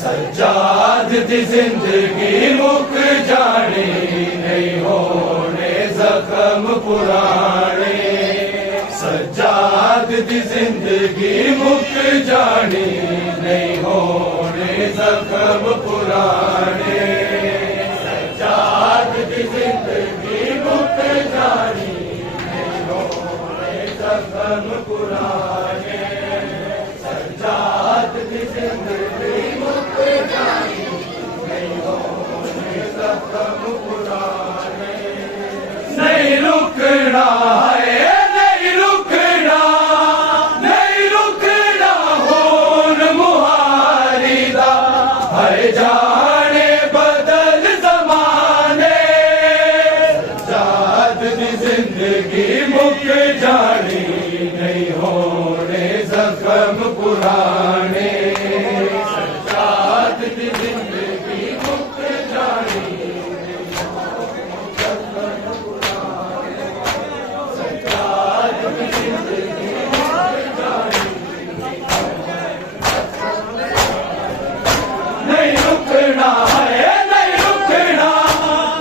सज्जाद दी जिंदगी मुक जाने नहीं होने जख्म पुराने। सज्जाद दी जिंदगी मुक जाने नहीं होने जख्म पुराने। सज्जाद दी जिंदगी मुक जाने नहीं होने जख्म पुराने। सज्जाद दी जिंदगी मुक जाने नहीं होने जख्म पुराने। नहीं रुकना है नहीं रुकना, नहीं रुकना होन मुहारी दा है जाने बदल जमाने। सज्जाद दी जिंदगी मुक जाने नहीं होने जख्म पुराने। सज्जाद दी जिंदगी मुक जाने नहीं होने जख्म पुराने। सज्जाद दी जिंदगी मुक जाने नहीं रुकना है नहीं रुकना,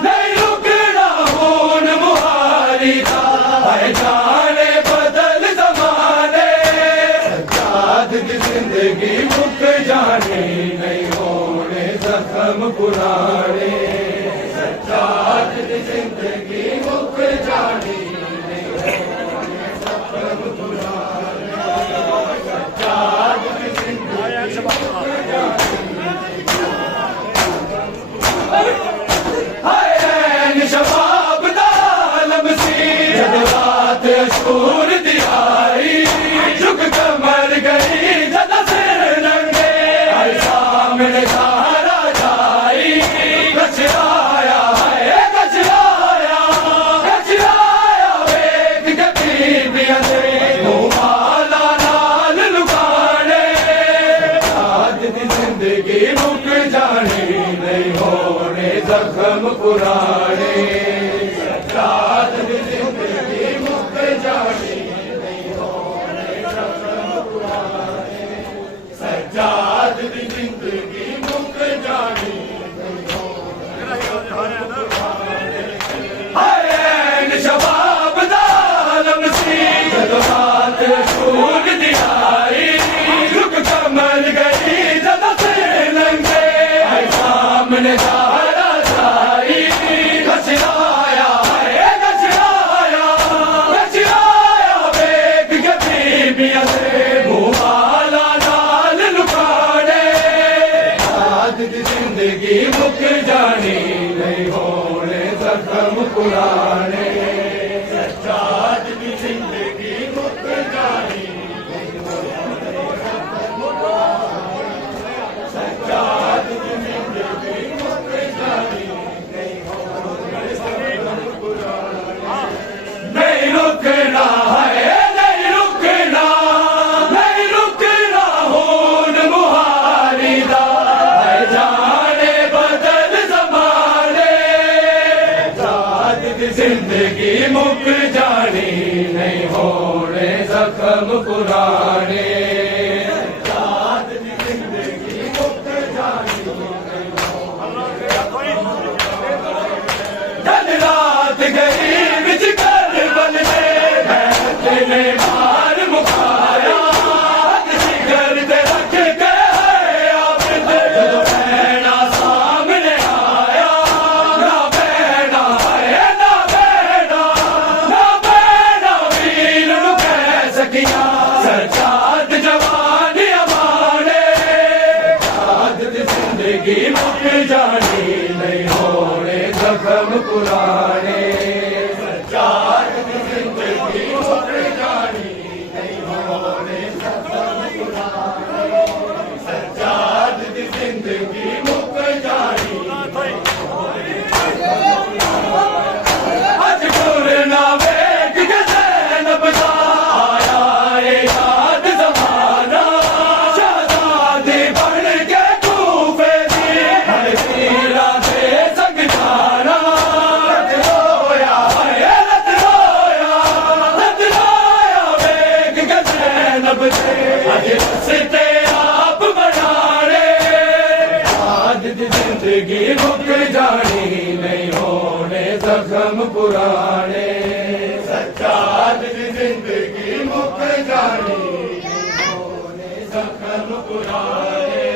नहीं रुकना होन मुहारी दा है जाने बदल जमाने। सज्जाद दी जिंदगी मुक जाने नहीं होने जख्म पुराने। सज्जाद दी जिंदगी मुक जाने नहीं होने जख्म पुराने। सज्जाद दी जिंदगी मुक जाने हाय ऐन शबाब दा लमसी जद रात अशूर दी आई। झुक कर मर गई जद सिर नंगे हर सामने सहारा जाई। कचराया है कचराया कचराया वेख के बीबियां दे मुहाला नाल लुकाने। सज्जाद दी जिंदगी मुक जाने नहीं होने जख्म पुराने। सज्जाद दी जिंदगी मुक जाने नहीं होने जख्म पुराने। सज्जाद दी जिंदगी मुक जाने नहीं होने जख्म पुराने। हाय ऐन शबाब दा लमसी जद रात अशूर दी आई। झुक कर मर गई जद सिर नंगे हर सामने सहारा जाई। कचराया है कचराया कचराया वेख के बीबियां दे मुहाला नाल लुकाने। सज्जाद दी जिंदगी मुक जाने नहीं होने जख्म पुराने। सज्जाद दी जिंदगी मुक जाने नहीं होने जख्म पुराने। सज्जाद दी जिंदगी मुक जाने नहीं होने जख्म पुराने। नहीं रुकना है नहीं रुकना, नहीं रुकना होन मुहारी दा है जाने बदल जमाने। सज्जाद दी जिंदगी पुराने सज्जाद दी जिंदगी मुक जानी नहीं होने जख्म पुराने सज्जाद दी जिंदगी मुक जानी अज गुरना वेख के ज़ैनब दा आया ए याद ज़माना शहज़ादी बन के कूफे दी हर पीरा दे संग जाना रत रोया वेख के ज़ैनब दे अज रस्ते आप बनाने याद दी जिंदगी मुक जानी नहीं होने जख्म पुराने सज्जाद दी जिंदगी मुक जानी नहीं होने जख्म पुराने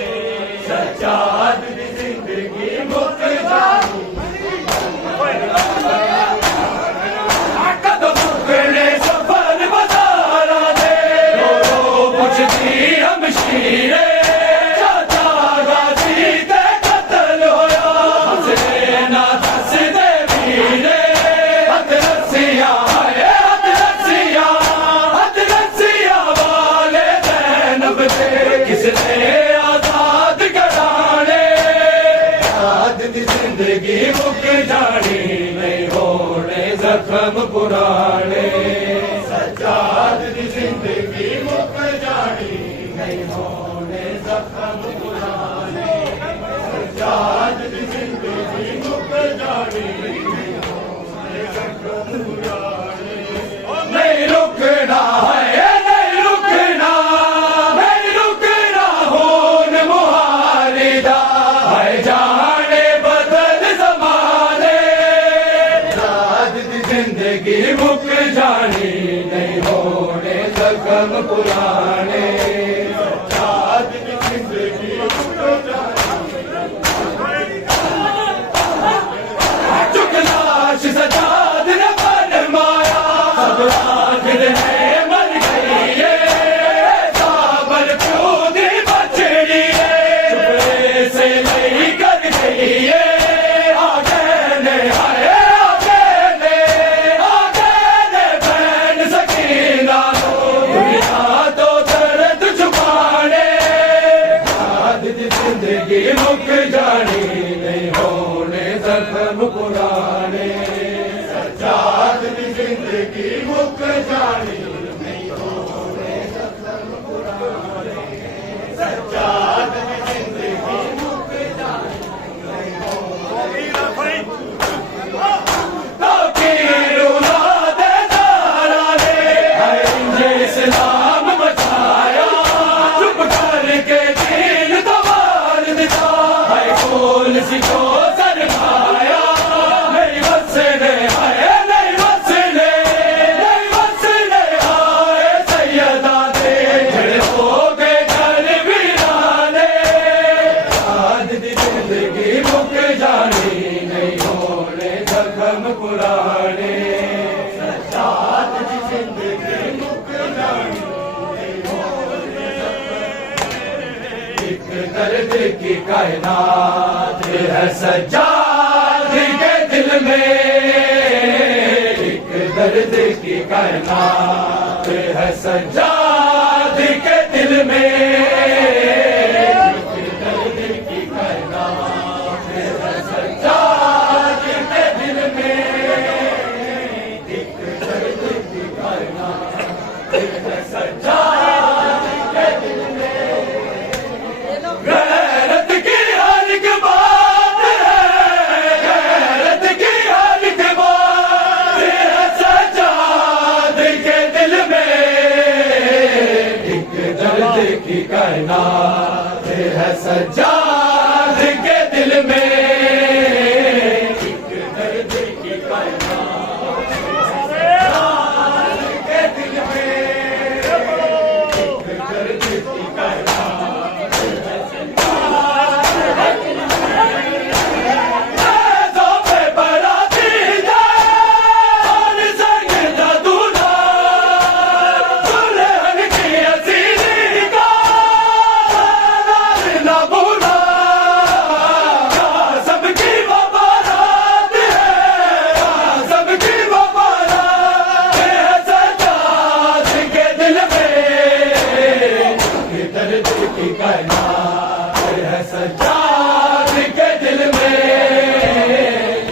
सज्जाद दी जिंदगी मुक जानी कदम मुकने सफर बाज़ारा दे रो रो पुछदी हमशीरे चाचा गाजी ते कत्ल होया हसने ना दस दे वीरे हथ रस्सियां वाले ज़ैनब दे किसने आजाद कराने याद दी जिंदगी मुक जानी नहीं होने जख्म पुराने सज्जाद दी जिंदगी मुक जानी नहीं होने जख्म पुराने सज्जाद दी जिंदगी मुक जानी नहीं होने जख्म पुराने नहीं रुकना है नहीं रुकना होन मुहारिदा है जाने बदल ज़माने याद दी जिंदगी मुक जानी नहीं होने जख्म पुराने याद दी जिंदगी मुक जानी चुक लाश सजाद ने फरमाया सब आखिर है मर गई है साबर क्यों दी बचड़ी है चुपे से नहीं कर गई है आगे ने बहन सकीना दुनिया तो दर्द छुपाने याद दी जिंदगी मुक जानी नहीं होने जख्म पुराने सज्जाद दी जिंदगी मुक जानी नहीं होने जख्म पुराने सज्जाद दी जिंदगी मुक जानी नहीं होने ताकीर औलाद ज़हरा ने हर इंजे इस्लाम बचाया चुप करके दीन तवार दिता है कोल सिखो सरमाया नहीं वसने आए सैयदा दे जड़े हो गए घर वीराने याद दी जिंदगी मुक जानी नहीं होने जख्म पुराने सज्जाद दी जिंदगी मुक जानी नहीं होने एक दर्द की कायनात है सज्जाद के दिल में एक दर्द की कायनात है सज्जाद के दिल में एक दर्द की कायनात है सज्जाद के दिल में एक दर्द की कायनात है सज्जाद के दिल में गैरत की हर एक बात है गैरत की हर एक बात है सज्जाद के दिल में एक दर्द की कायनात है सज्जाद के दिल में एक दर्द की कायनात है सज्जाद के दिल में एक दर्द की कायनात है सज्जाद ज़ोफ़े बराती जान संग दा दूल्हा दुल्हन की असीली का नाल ना भूला की कायनात है सज्जाद के दिल में,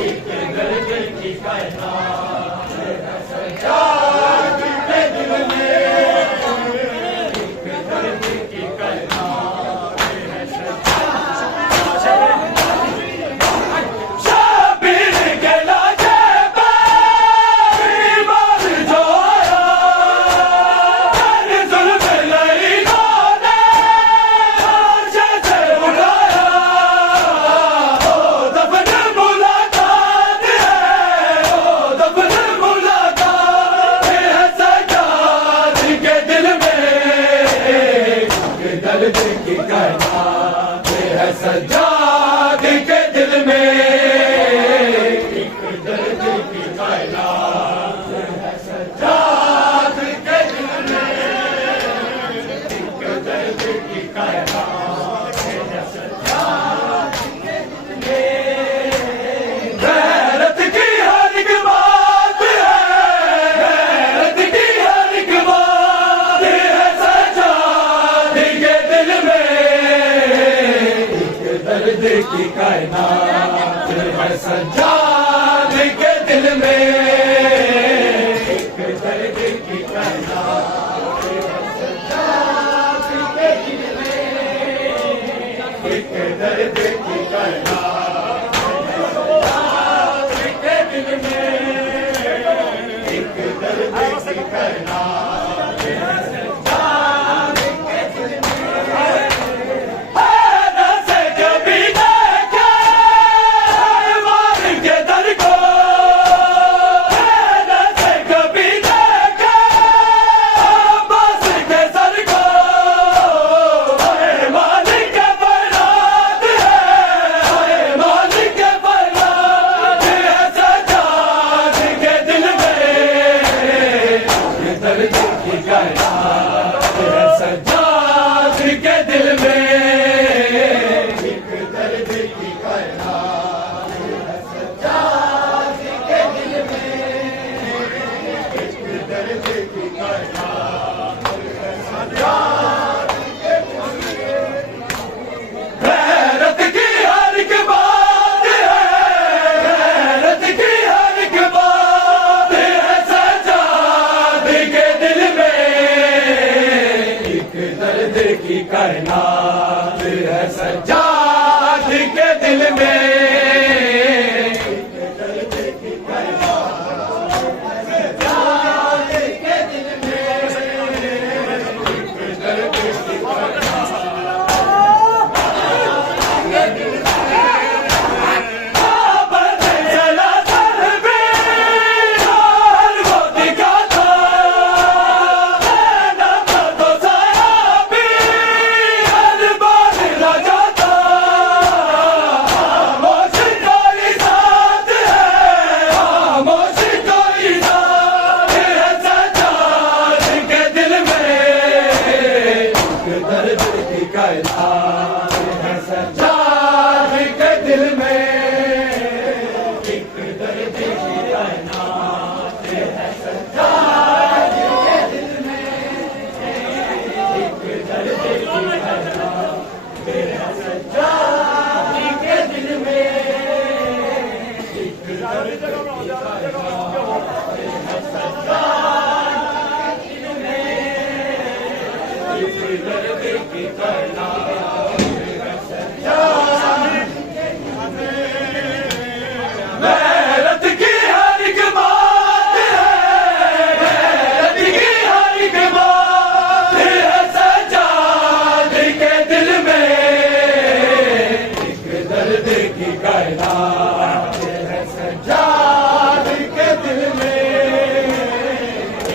एक दर्द की कायनात है सज्जाद के दिल में, एक दर्द की कायनात है सज्जाद। शबीर के लाजे पे बीमार जो आया, जुल्म लईलों ने लाशे से उठाया, ओ दफन मुलाकात है, ओ दफन मुलाकात है सज्जाद के दिल में, एक दर्द की कायनात है सज्जाद के दिल में, एक दर्द की कायनात है सज्जाद के दिल में, एक दर्द की कायनात है सज्जाद के दिल में। गैरत की हर एक बात है, गैरत की हर एक बात है सज्जाद के दिल में, एक दर्द की कायनात है सज्जाद के दिल में, एक दर्द की कायनात है सज्जाद के दिल में, एक दर्द की कायनात है सज्जाद के दिल में, एक दर्द की कायनात है सज्जाद के दिल में। से कभी देखे मार के दर को, से कभी देखे बस के सर को, मालिक के बरात है, मालिक के बरात है सज्जाद के दिल में, ये दर्द की कायनात है सज्जाद के दिल में, एक दर्द की कायनात है सज्जाद के दिल में, एक दर्द की कायनात है सज्जाद के दिल में। गैरत की हर एक बात है, गैरत की हर एक बात है सज्जाद के दिल में, एक दर्द की कायनात है सज्जाद के दिल में, एक दर्द की कायनात है सज्जाद के दिल में, एक दर्द की कायनात के दिल में। आबद जला सर पे हाल वो दिखाता, नम तो साया भी हर बार न जाता, खामोश कोई साथ है, खामोश कोई साथ है सज्जाद के दिल में, एक दर्द की कायनात है सज्जाद के दिल में, एक दर्द की कायनात है सज्जाद के दिल में, एक दर्द की कायनात है सज्जाद के दिल में, एक दर्द की कायनात है सज्जाद के दिल में, एक दर्द की कायनात है सज्जाद के दिल में। गैरत की हर एक बात है, गैरत की हर एक बात है सज्जाद के दिल में, एक दर्द की कायनात है सज्जाद के दिल में,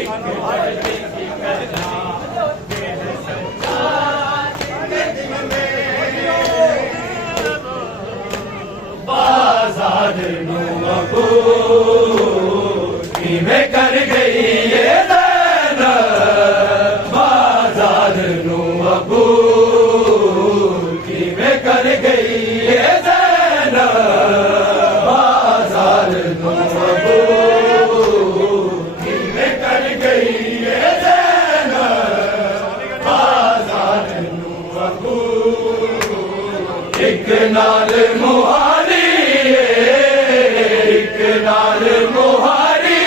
एक दर्द की कायनात है सज्जाद के दिल में। बाजार नू मकबूल में कर गई ये ज़ैनब, बाजार नू मकबूल में कर गई ये ज़ैनब, बाजार नू मकबूल में कर गई ये ज़ैनब, बाजार नू मकबूल एक नाल मुहारी एक नाल मुहारी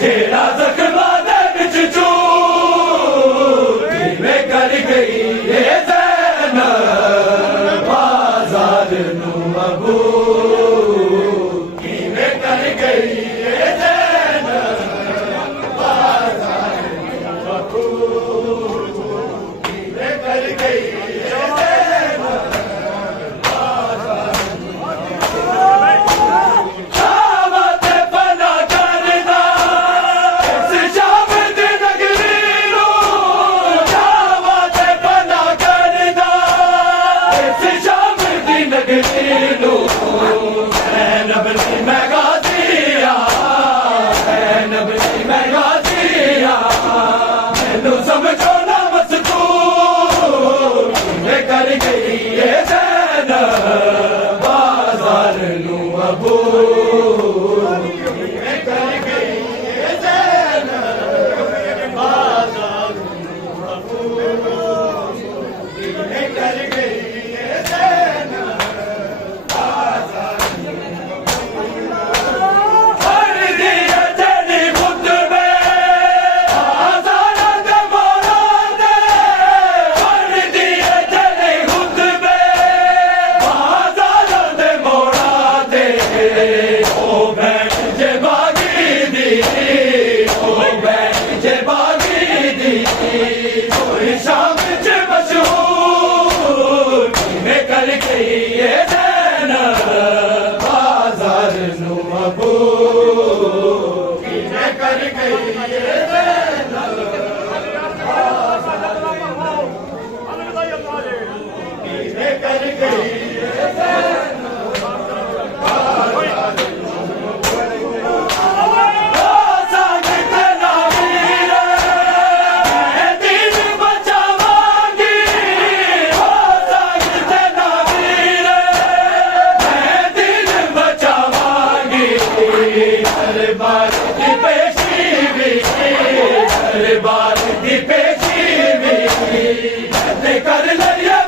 जेड़ा जख्मा दे विच चूर किवें कर गई ये ज़ैनब बाज़ार नूं अबूर किवें कर गई ये ज़ैनब बाज़ार नूं अबूर किवें कर गई समझो ना मस्तूर कर गई ये ज़ैनब बाज़ार नूं अबूर कर गई ये ज़ैनब बाज़ार नूं अबूर कर गई ये ज़ैनब बाज़ार हर दिया जनी खुद में शाम च मशहूर किवें कर गई ये ज़ैनब बाज़ार नूं अबूर किवें कर गई ये ज़ैनब किवें कर गई ये ज़ैनब बाज़ार बार की पेशी भी बार की पेशी भी कर लिया